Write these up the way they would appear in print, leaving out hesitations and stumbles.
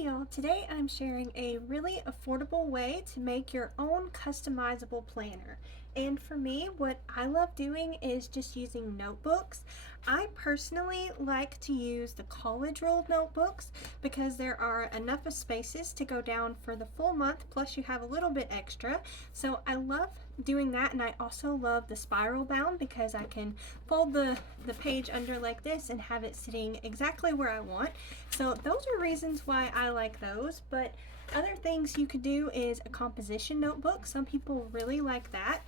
Hey y'all, today I'm sharing a really affordable way to make your own customizable planner. And for me, what I love doing is just using notebooks. I personally like to use the college rolled notebooks because there are enough of spaces to go down for the full month, plus you have a little bit extra. So I love doing that, and I also love the spiral bound because I can fold the page under like this and have it sitting exactly where I want. So those are reasons why I like those. But other things you could do is a composition notebook. Some people really like that.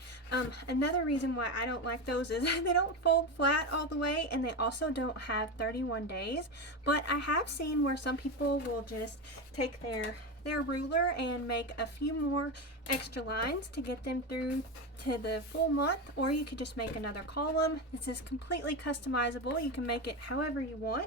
Another reason why I don't like those is they don't fold flat all the way, and they also don't have 31 days. But I have seen where some people will just take their ruler and make a few more extra lines to get them through to the full month, or you could just make another column. This is completely customizable. You can make it however you want.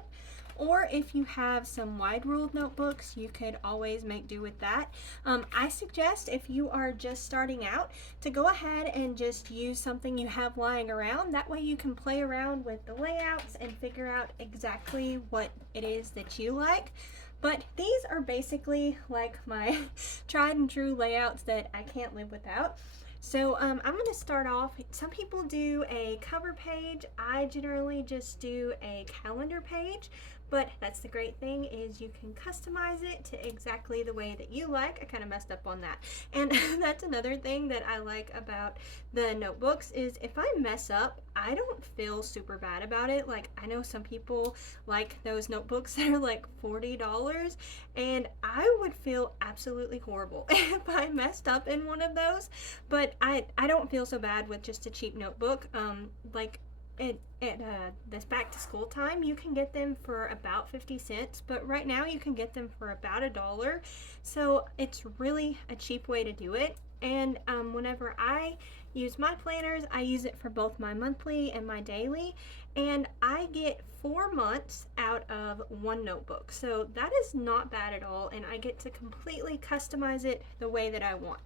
Or if you have some wide ruled notebooks, you could always make do with that. I suggest if you are just starting out to go ahead and just use something you have lying around. That way you can play around with the layouts and figure out exactly what it is that you like. But these are basically like my tried and true layouts that I can't live without. So I'm going to start off. Some people do a cover page. I generally just do a calendar page, but that's the great thing is you can customize it to exactly the way that you like. I kind of messed up on that. And that's another thing that I like about the notebooks is if I mess up, I don't feel super bad about it. Like I know some people like those notebooks that are like $40, and I would feel absolutely horrible if I messed up in one of those. But I don't feel so bad with just a cheap notebook. Like at this back to school time, you can get them for about 50 cents, but right now you can get them for about $1. So it's really a cheap way to do it. And whenever I use my planners, I use it for both my monthly and my daily, and I get 4 months out of one notebook. So that is not bad at all, and I get to completely customize it the way that I want.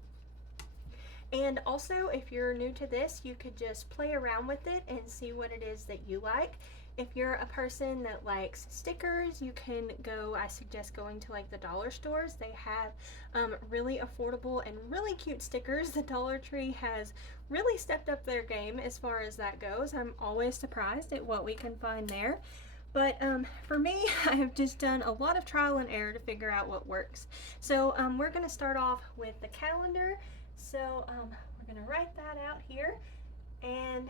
And also, if you're new to this, you could just play around with it and see what it is that you like. If you're a person that likes stickers, you can go, I suggest going to like the dollar stores. They have really affordable and really cute stickers. The Dollar Tree has really stepped up their game as far as that goes. I'm always surprised at what we can find there. But for me, I've just done a lot of trial and error to figure out what works. So we're going to start off with the calendar. So we're going to write that out here, and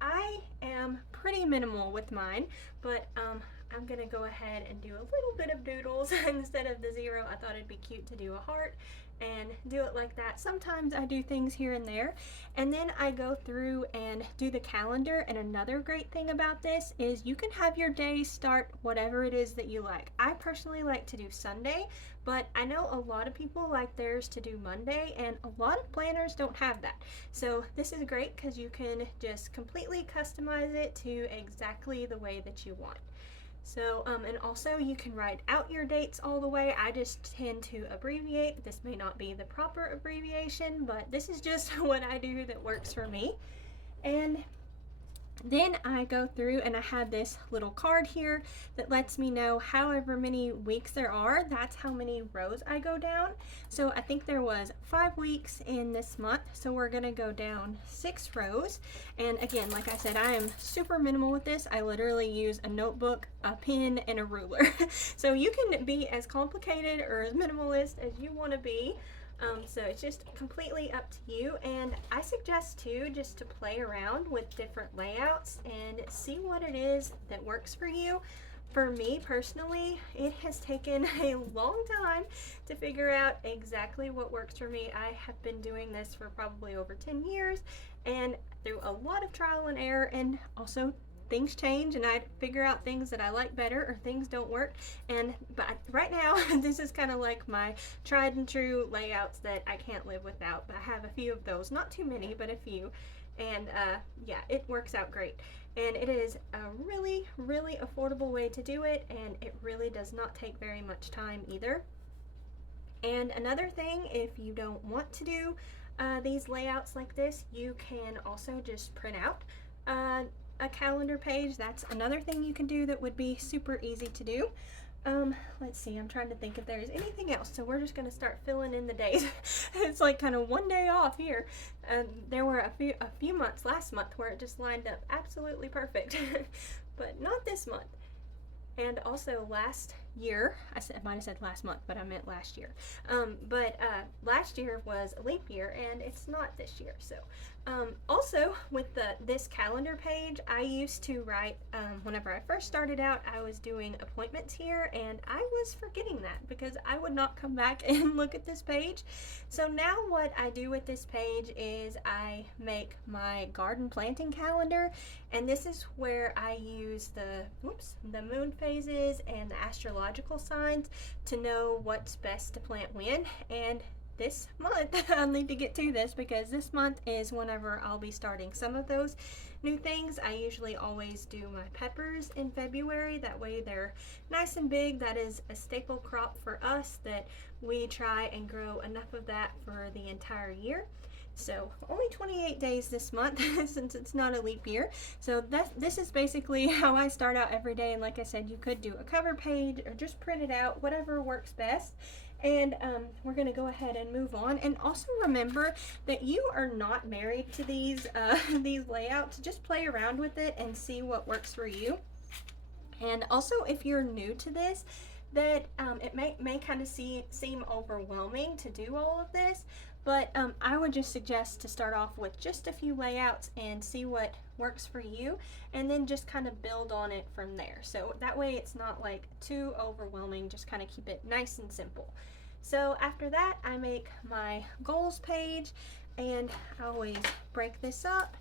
I am pretty minimal with mine, but I'm going to go ahead and do a little bit of doodles instead of the 0. I thought it'd be cute to do a heart and do it like that. Sometimes I do things here and there, and then I go through and do the calendar. And another great thing about this is you can have your day start whatever it is that you like. I personally like to do Sunday, but I know a lot of people like theirs to do Monday, and a lot of planners don't have that. So this is great because you can just completely customize it to exactly the way that you want. So, and also you can write out your dates all the way. I just tend to abbreviate. This may not be the proper abbreviation, but this is just what I do that works for me. And then I go through and I have this little card here that lets me know however many weeks there are, that's how many rows I go down. So I think there was 5 weeks in this month, so we're gonna go down 6 rows. And again, like I said, I am super minimal with this. I literally use a notebook, a pen, and a ruler. So you can be as complicated or as minimalist as you want to be. So it's just completely up to you, and I suggest too just to play around with different layouts and see what it is that works for you. For me personally, it has taken a long time to figure out exactly what works for me. I have been doing this for probably over 10 years, and through a lot of trial and error, and also things change, and I figure out things that I like better or things don't work. But right now this is kind of like my tried and true layouts that I can't live without. But I have a few of those, not too many, but a few, and yeah, it works out great. And it is a really affordable way to do it, and it really does not take very much time either. And another thing, if you don't want to do these layouts like this, you can also just print out a calendar page. That's another thing you can do that would be super easy to do. Let's see. I'm trying to think if there's anything else. So we're just gonna start filling in the days. It's like kind of one day off here. There were a few months last month where it just lined up absolutely perfect, but not this month. And also last year, I might have said last month, but I meant last year. But last year was a leap year, and it's not this year. So, also with this calendar page, I used to write. Whenever I first started out, I was doing appointments here, and I was forgetting that because I would not come back and look at this page. So now what I do with this page is I make my garden planting calendar, and this is where I use the moon phases and the astrological signs to know what's best to plant when. And this month, I'll need to get to this because this month is whenever I'll be starting some of those new things. I usually always do my peppers in February. That way they're nice and big. That is a staple crop for us that we try and grow enough of that for the entire year. So only 28 days this month since it's not a leap year. So this is basically how I start out every day. And like I said, you could do a cover page or just print it out, whatever works best. And we're going to go ahead and move on. And also remember that you are not married to these layouts. Just play around with it and see what works for you. And also, if you're new to this, that it may kind of seem overwhelming to do all of this, but I would just suggest to start off with just a few layouts and see what works for you, and then just kind of build on it from there. So that way it's not like too overwhelming, just kind of keep it nice and simple. So after that, I make my goals page, and I always break this up,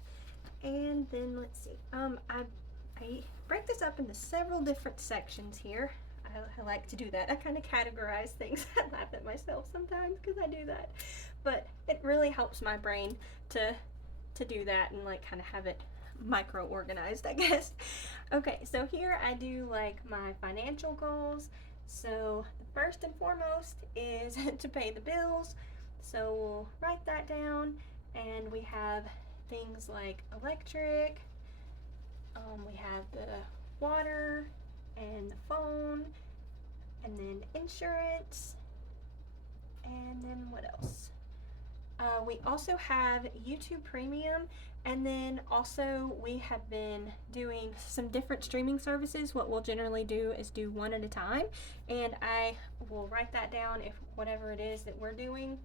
and then let's see, I break this up into several different sections here. I like to do that. I kind of categorize things. I laugh at myself sometimes because I do that, but it really helps my brain to do that and like kind of have it micro organized, I guess. Okay, so here I do like my financial goals. So the first and foremost is to pay the bills. So we'll write that down, and we have things like electric, we have the water and the phone, and then insurance, and then what else? We also have YouTube Premium, and then also we have been doing some different streaming services. What we'll generally do is do one at a time, and I will write that down if whatever it is that we're doing.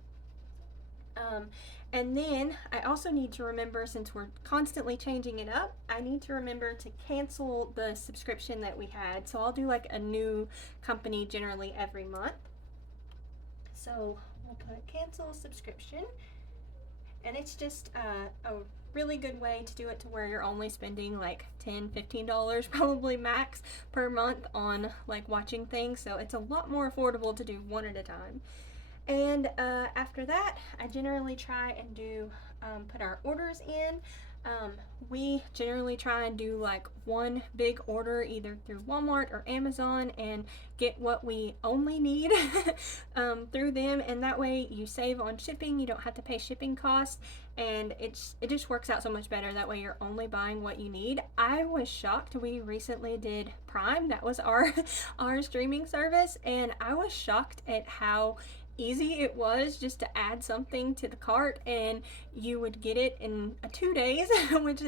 And then I also need to remember, since we're constantly changing it up, I need to remember to cancel the subscription that we had. So I'll do like a new company generally every month. So we'll put cancel subscription, and it's just a really good way to do it to where you're only spending like $10-15 probably max per month on like watching things. So it's a lot more affordable to do one at a time. And after that, I generally try and do put our orders in. We generally try and do like one big order either through Walmart or Amazon and get what we only need through them, and that way you save on shipping. You don't have to pay shipping costs, and it just works out so much better. That way you're only buying what you need. I was shocked. We recently did Prime. That was our streaming service, and I was shocked at how easy it was just to add something to the cart, and you would get it in 2 days, which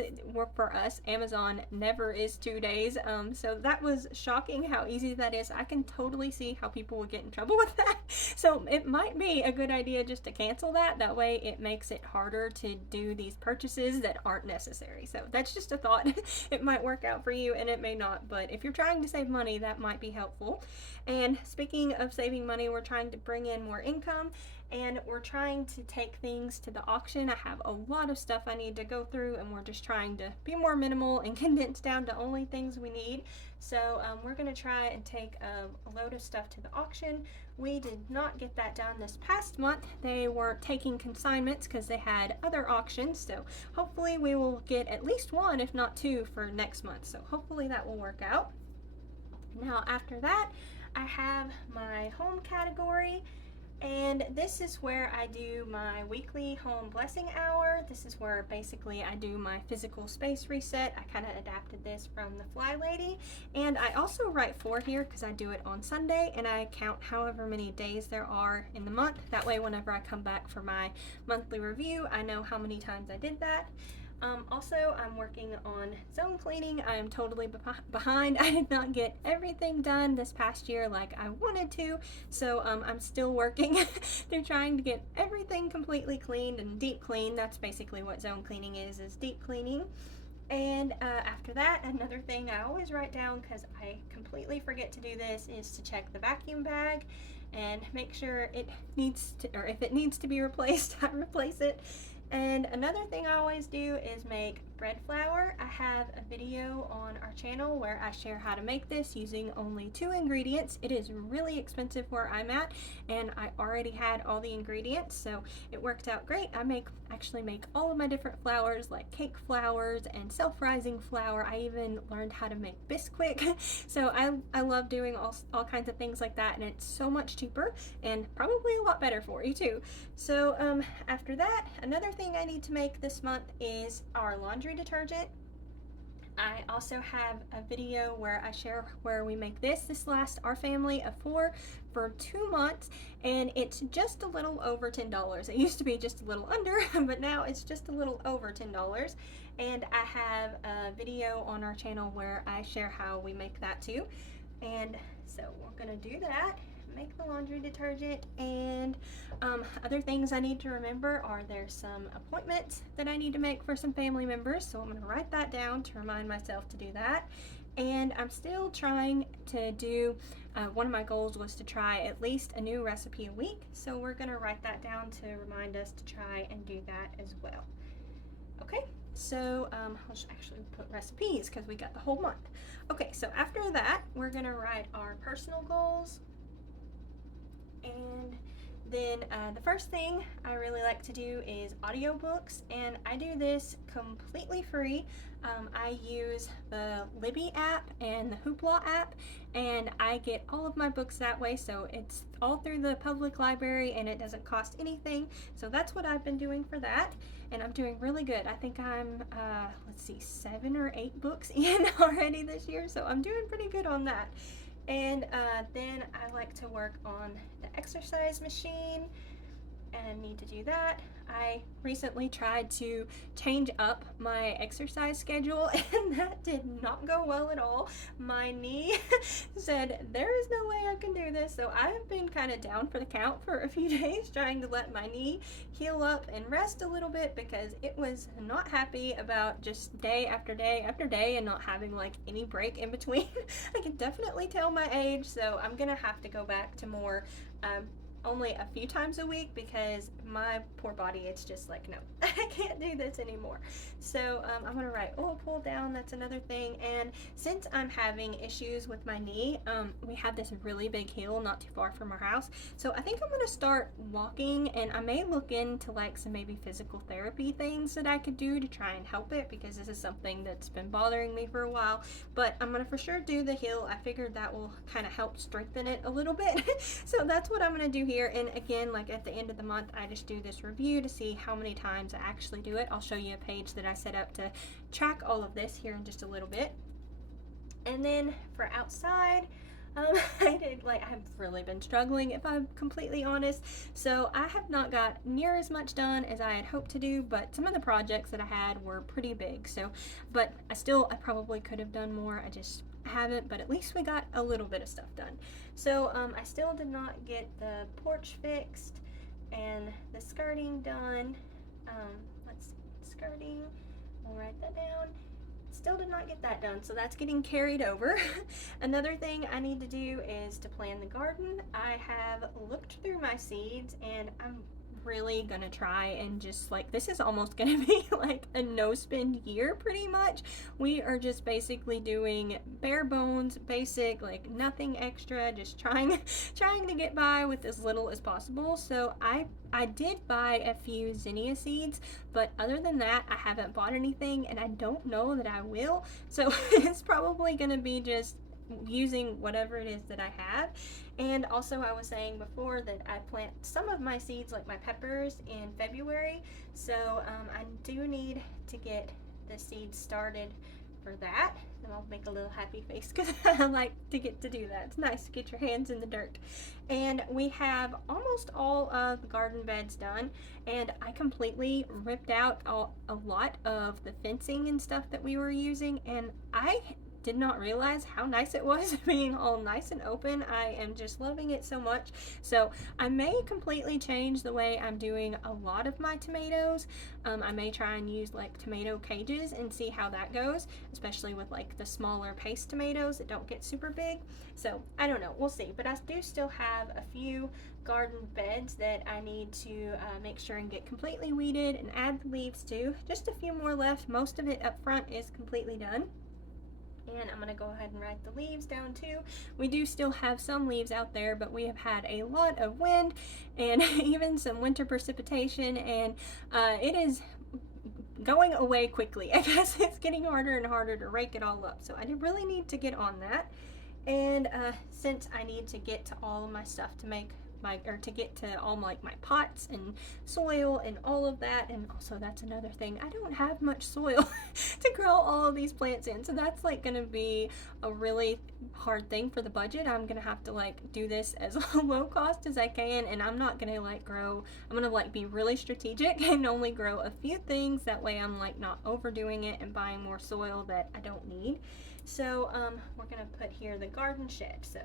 for us, Amazon never is 2 days. So that was shocking how easy that is. I can totally see how people would get in trouble with that. So it might be a good idea just to cancel that. That way it makes it harder to do these purchases that aren't necessary. So that's just a thought. It might work out for you and it may not, but if you're trying to save money, that might be helpful. And speaking of saving money, we're trying to bring in more income, and we're trying to take things to the auction. I have a lot of stuff I need to go through, and we're just trying to be more minimal and condense down to only things we need. So we're going to try and take a load of stuff to the auction. We did not get that done this past month. They weren't taking consignments because they had other auctions, so hopefully we will get at least one, if not two, for next month. So hopefully that will work out. Now after that, I have my home category. And this is where I do my weekly home blessing hour. This is where basically I do my physical space reset. I kind of adapted this from the Fly Lady. And I also write for here because I do it on Sunday, and I count however many days there are in the month. That way whenever I come back for my monthly review, I know how many times I did that. Also, I'm working on zone cleaning. I am totally behind. I did not get everything done this past year like I wanted to, so I'm still working through trying to get everything completely cleaned and deep cleaned. That's basically what zone cleaning is deep cleaning. And after that, another thing I always write down because I completely forget to do this is to check the vacuum bag and make sure it needs to, or if it needs to be replaced, I replace it. And another thing I always do is make bread flour. I have a video on our channel where I share how to make this using only 2 ingredients. It is really expensive where I'm at, and I already had all the ingredients, so it worked out great. I actually make all of my different flours, like cake flours and self-rising flour. I even learned how to make Bisquick. So I love doing all kinds of things like that, and it's so much cheaper and probably a lot better for you too. So after that, another thing I need to make this month is our laundry detergent. I also have a video where I share where we make this. This lasts our family of 4 for 2 months, and it's just a little over $10. It used to be just a little under, but now it's just a little over $10. And I have a video on our channel where I share how we make that too. And so we're gonna do that, make the laundry detergent. And other things I need to remember are there's some appointments that I need to make for some family members, so I'm going to write that down to remind myself to do that. And I'm still trying to do, one of my goals was to try at least a new recipe a week, so we're going to write that down to remind us to try and do that as well. Okay, so I'll just actually put recipes because we got the whole month. Okay, so after that we're going to write our personal goals. And then the first thing I really like to do is audiobooks, and I do this completely free. I use the Libby app and the Hoopla app, and I get all of my books that way, so it's all through the public library and it doesn't cost anything. So that's what I've been doing for that, and I'm doing really good. I think I'm, let's see, 7 or 8 books in already this year, so I'm doing pretty good on that. And then I like to work on the exercise machine and need to do that. I recently tried to change up my exercise schedule, and that did not go well at all. My knee said, there is no way I can do this. So I have been kind of down for the count for a few days, trying to let my knee heal up and rest a little bit, because it was not happy about just day after day after day and not having like any break in between. I can definitely tell my age, so I'm gonna have to go back to more only a few times a week, because my poor body, it's just like, no, I can't do this anymore. So I'm gonna write oil pull down. That's another thing. And since I'm having issues with my knee, we have this really big hill not too far from our house, so I think I'm gonna start walking, and I may look into like some maybe physical therapy things that I could do to try and help it, because this is something that's been bothering me for a while. But I'm gonna for sure do the hill. I figured that will kind of help strengthen it a little bit. So that's what I'm gonna do here. And again, like at the end of the month, I just do this review to see how many times I actually do it. I'll show you a page that I set up to track all of this here in just a little bit. And then for outside, I've really been struggling, if I'm completely honest. So I have not got near as much done as I had hoped to do, but some of the projects that I had were pretty big. So, but I probably could have done more. I just haven't, but at least we got a little bit of stuff done. So I still did not get the porch fixed and the skirting done. Let's see, skirting, we'll write that down. Still did not get that done, so that's getting carried over. Another thing I need to do is to plan the garden. I have looked through my seeds, and I'm really gonna try and just like, this is almost gonna be like a no spend year pretty much. We are just basically doing bare bones, basic, like nothing extra, just trying to get by with as little as possible. So I did buy a few zinnia seeds, but other than that I haven't bought anything, and I don't know that I will. So it's probably gonna be just using whatever it is that I have. And also, I was saying before that I plant some of my seeds, like my peppers, in February. So I do need to get the seeds started for that. And I'll make a little happy face because I like to get to do that. It's nice to get your hands in the dirt. And we have almost all of the garden beds done. And I completely ripped out a lot of the fencing and stuff that we were using. And I did not realize how nice it was being all nice and open. I am just loving it so much. So I may completely change the way I'm doing a lot of my tomatoes. I may try and use like tomato cages and see how that goes, especially with like the smaller paste tomatoes that don't get super big. So I don't know, we'll see. But I do still have a few garden beds that I need to make sure and get completely weeded and add the leaves to. Just a few more left. Most of it up front is completely done. And I'm going to go ahead and write the leaves down too. We do still have some leaves out there, but we have had a lot of wind and even some winter precipitation, and it is going away quickly. I guess it's getting harder and harder to rake it all up. So I really need to get on that. And since I need to get to all of my stuff to make to get to all my pots and soil and all of that, and also that's another thing, I don't have much soil to grow all of these plants in, so that's like gonna be a really hard thing for the budget. I'm gonna have to like do this as low cost as I can, and I'm not gonna like grow, I'm gonna like be really strategic and only grow a few things. That way I'm like not overdoing it and buying more soil that I don't need. So we're gonna put here the garden shed. So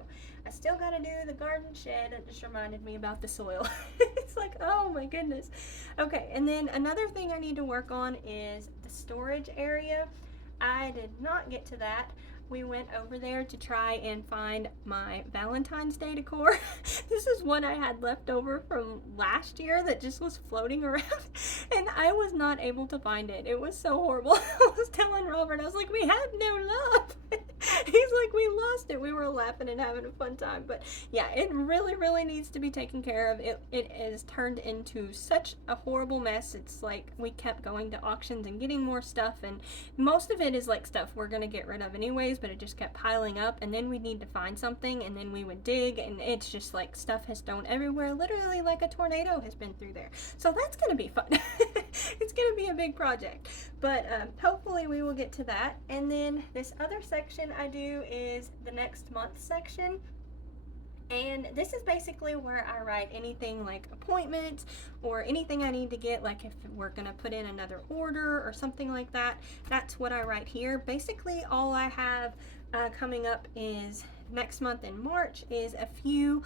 I still gotta do the garden shed. It just reminded me about the soil. It's like, oh my goodness. Okay, and then another thing I need to work on is the storage area. I did not get to that. We went over there to try and find my Valentine's Day decor. This is one I had left over from last year that just was floating around, and I was not able to find it. It was so horrible. I was telling Robert, I was like, we had no love. He's like, we lost it. We were laughing and having a fun time. But yeah, it really, really needs to be taken care of. It is turned into such a horrible mess. It's like we kept going to auctions and getting more stuff, and most of it is like stuff we're gonna get rid of anyways, but it just kept piling up, and then we need to find something, and then we would dig, and it's just like stuff has thrown everywhere, literally like a tornado has been through there. So that's gonna be fun. It's gonna be a big project, but hopefully we will get to that. And then this other section I do is the next month section. And this is basically where I write anything like appointments or anything I need to get, like if we're gonna put in another order or something like that. That's what I write here. Basically all I have coming up is next month in March is a few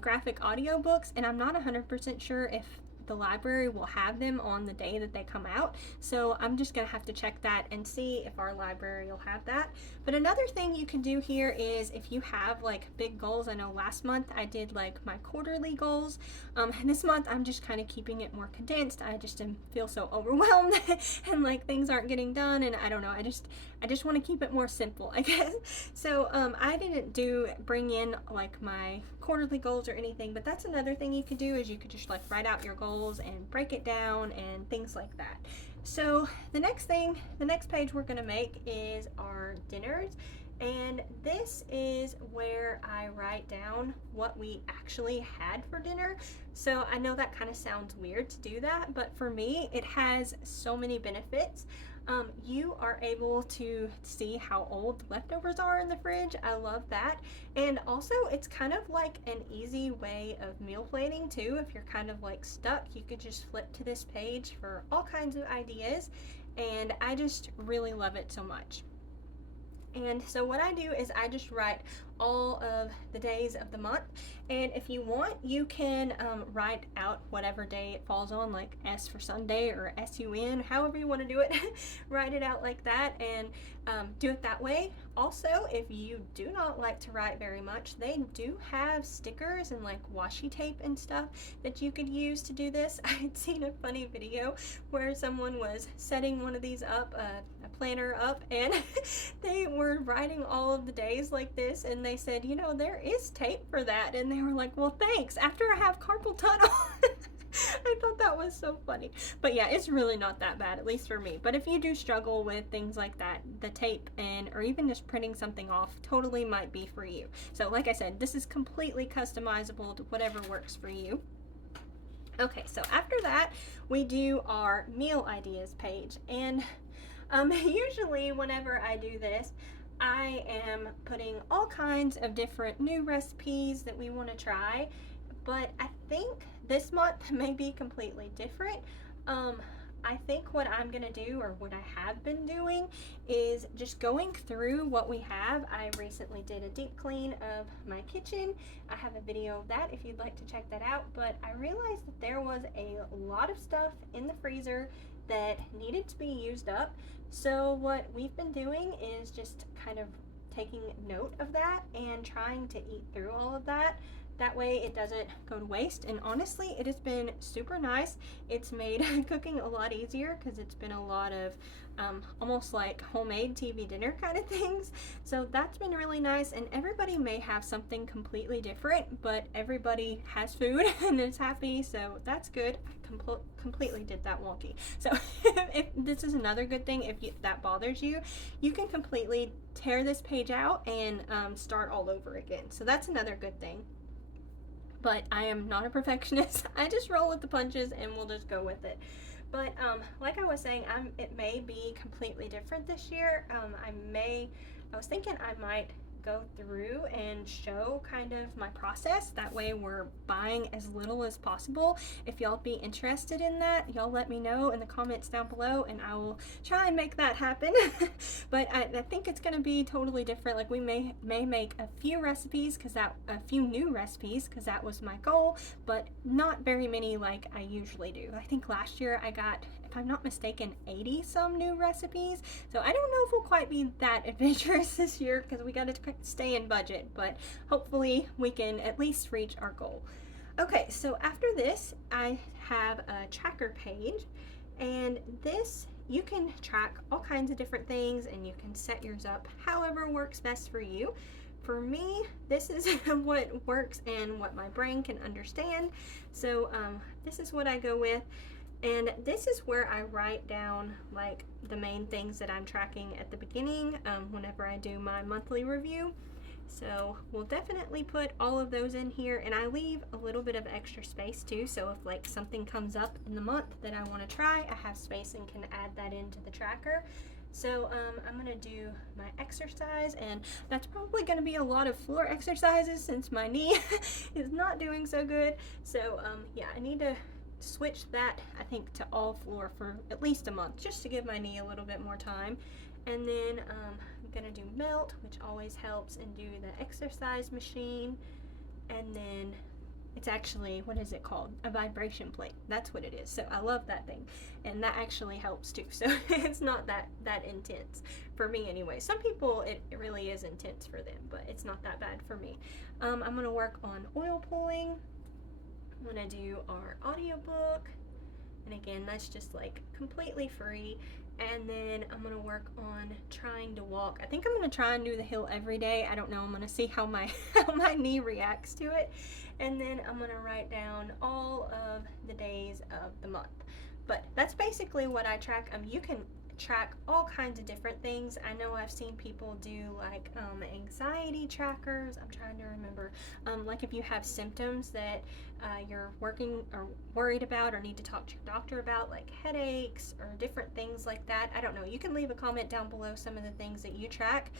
graphic audio books, and I'm not 100% sure if the library will have them on the day that they come out, so I'm just gonna have to check that and see if our library will have that. But another thing you can do here is if you have like big goals. I know last month I did like my quarterly goals, and this month I'm just kind of keeping it more condensed. I just feel so overwhelmed and like things aren't getting done, and I don't know, I just want to keep it more simple, I guess. So I didn't bring in like my quarterly goals or anything, but that's another thing you could do, is you could just like write out your goals and break it down and things like that. So the next page we're going to make is our dinners, and this is where I write down what we actually had for dinner. So I know that kind of sounds weird to do that, but for me it has so many benefits. You are able to see how old the leftovers are in the fridge. I love that. And also it's kind of like an easy way of meal planning too. If you're kind of like stuck, you could just flip to this page for all kinds of ideas, and I just really love it so much. And so what I do is I just write all of the days of the month, and if you want you can write out whatever day it falls on, like S for Sunday or SUN, however you want to do it. Write it out like that and do it that way. Also, if you do not like to write very much, they do have stickers and like washi tape and stuff that you could use to do this. I had seen a funny video where someone was setting one of these up, a planner up, and they were writing all of the days like this, and they said, you know, there is tape for that, and they were like, well thanks, after I have carpal tunnel. I thought that was so funny. But yeah, it's really not that bad, at least for me. But if you do struggle with things like that, the tape and or even just printing something off totally might be for you. So like I said, this is completely customizable to whatever works for you. Okay, so after that, we do our meal ideas page. And usually whenever I do this, I am putting all kinds of different new recipes that we want to try, but I think this month may be completely different. I think what I'm gonna do, or what I have been doing, is just going through what we have. I recently did a deep clean of my kitchen. I have a video of that if you'd like to check that out, but I realized that there was a lot of stuff in the freezer that needed to be used up. So what we've been doing is just kind of taking note of that and trying to eat through all of that. That way it doesn't go to waste, and honestly it has been super nice. It's made cooking a lot easier because it's been a lot of almost like homemade TV dinner kind of things. So that's been really nice, and everybody may have something completely different, but everybody has food and is happy, so that's good. I completely did that wonky. So if this is another good thing, if that bothers you, you can completely tear this page out and start all over again. So that's another good thing. But I am not a perfectionist. I just roll with the punches and we'll just go with it. But like I was saying, it may be completely different this year. I was thinking I might go through and show kind of my process. That way we're buying as little as possible. If y'all be interested in that, y'all let me know in the comments down below and I will try and make that happen. But I think it's going to be totally different. Like we may make a few recipes, a few new recipes, because that was my goal, but not very many like I usually do. I think last year I got, if I'm not mistaken, 80 some new recipes. So I don't know if we'll quite be that adventurous this year because we got to stay in budget, but hopefully we can at least reach our goal. Okay, so after this, I have a tracker page, and this you can track all kinds of different things and you can set yours up however works best for you. For me, this is what works and what my brain can understand. So this is what I go with. And this is where I write down like the main things that I'm tracking at the beginning whenever I do my monthly review. So we'll definitely put all of those in here, and I leave a little bit of extra space too, so if like something comes up in the month that I want to try, I have space and can add that into the tracker. So I'm gonna do my exercise, and that's probably gonna be a lot of floor exercises since my knee is not doing so good. So yeah, I need to switch that, I think, to all floor for at least a month just to give my knee a little bit more time. And then I'm gonna do melt, which always helps, and do the exercise machine. And then it's actually, what is it called? A vibration plate. That's what it is. So I love that thing, and that actually helps too. So it's not that intense for me anyway. Some people it really is intense for them, but it's not that bad for me. I'm gonna work on oil pulling. I'm gonna do our audiobook, and again, that's just like completely free. And then I'm gonna work on trying to walk. I think I'm gonna try and do the hill every day. I don't know, I'm gonna see how my knee reacts to it. And then I'm gonna write down all of the days of the month. But that's basically what I track. You can track all kinds of different things. I know I've seen people do like anxiety trackers. I'm trying to remember, like if you have symptoms that you're working or worried about or need to talk to your doctor about, like headaches or different things like that. I don't know, you can leave a comment down below some of the things that you track.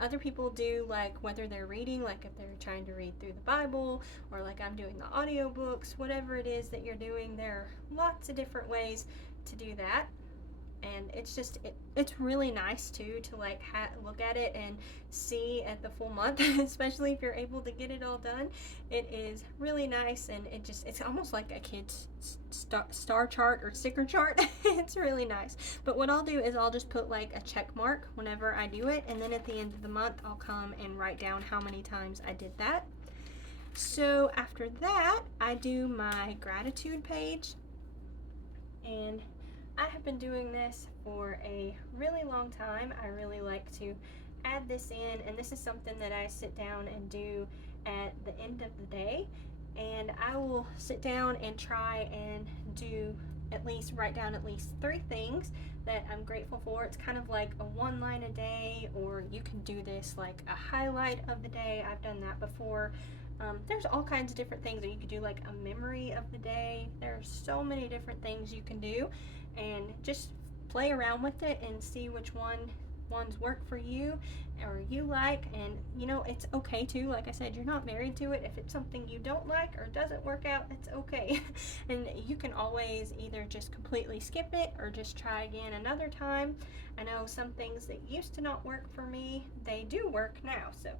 Other people do like whether they're reading, like if they're trying to read through the Bible, or like I'm doing the audiobooks, whatever it is that you're doing, there are lots of different ways to do that. And it's just it's really nice too to like look at it and see at the full month, especially if you're able to get it all done. It is really nice, and it's almost like a kid's star chart or sticker chart. It's really nice. But what I'll do is I'll just put like a check mark whenever I do it, and then at the end of the month I'll come and write down how many times I did that. So after that, I do my gratitude page, and I have been doing this for a really long time. I really like to add this in, and this is something that I sit down and do at the end of the day. and I will sit down and try and write down at least 3 things that I'm grateful for. It's kind of like a one line a day, or you can do this like a highlight of the day. I've done that before. There's all kinds of different things that you could do, like a memory of the day. There are so many different things you can do, and just play around with it and see which ones work for you or you like. And it's okay too, like I said, you're not married to it. If it's something you don't like or doesn't work out, it's okay. And you can always either just completely skip it or just try again another time. I know some things that used to not work for me, they do work now. So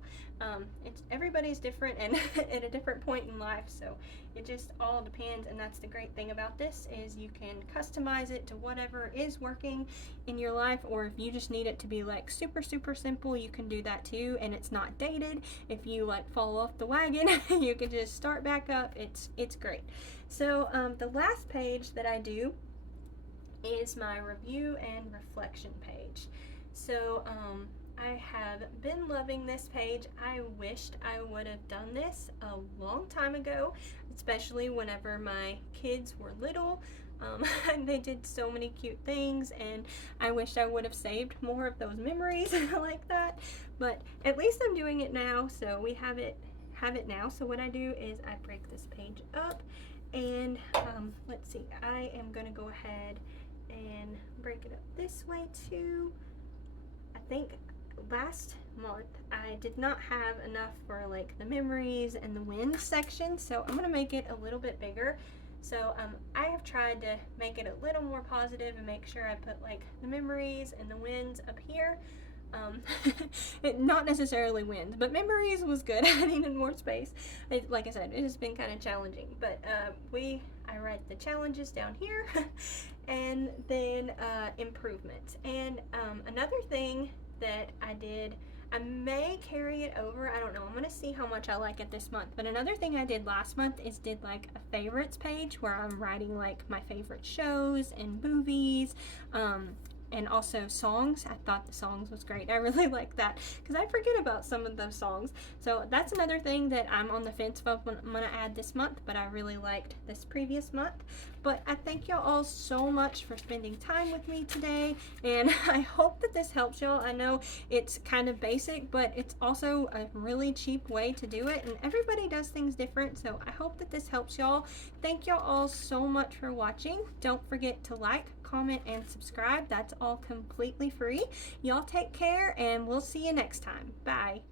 it's everybody's different and at a different point in life, so it just all depends. And that's the great thing about this, is you can customize it to whatever is working in your life. Or if you just need it to be like super simple, you can do that too, and it's not dated. If you like fall off the wagon, you can just start back up. It's great. So the last page that I do is my review and reflection page. So I have been loving this page. I wished I would have done this a long time ago, especially whenever my kids were little. They did so many cute things, and I wish I would have saved more of those memories like that. But at least I'm doing it now, so we have it now. So what I do is I break this page up, and let's see, I am gonna go ahead and break it up this way too. I think last month I did not have enough for like the memories and the wins section, so I'm gonna make it a little bit bigger. So I have tried to make it a little more positive and make sure I put like the memories and the wins up here. Not necessarily wins, but memories was good. I needed more space. Like I said, it has been kind of challenging, but I write the challenges down here and then improvements. And another thing that I did, I may carry it over, I don't know, I'm gonna see how much I like it this month. But another thing I did last month is did like a favorites page where I'm writing like my favorite shows and movies, and also songs. I thought the songs was great. I really like that because I forget about some of those songs. So that's another thing that I'm on the fence of when I'm gonna add this month, but I really liked this previous month. But I thank y'all all so much for spending time with me today, and I hope that this helps y'all. I know it's kind of basic, but it's also a really cheap way to do it, and everybody does things different, so I hope that this helps y'all. Thank y'all all so much for watching. Don't forget to like, comment, and subscribe. That's all completely free. Y'all take care, and we'll see you next time. Bye.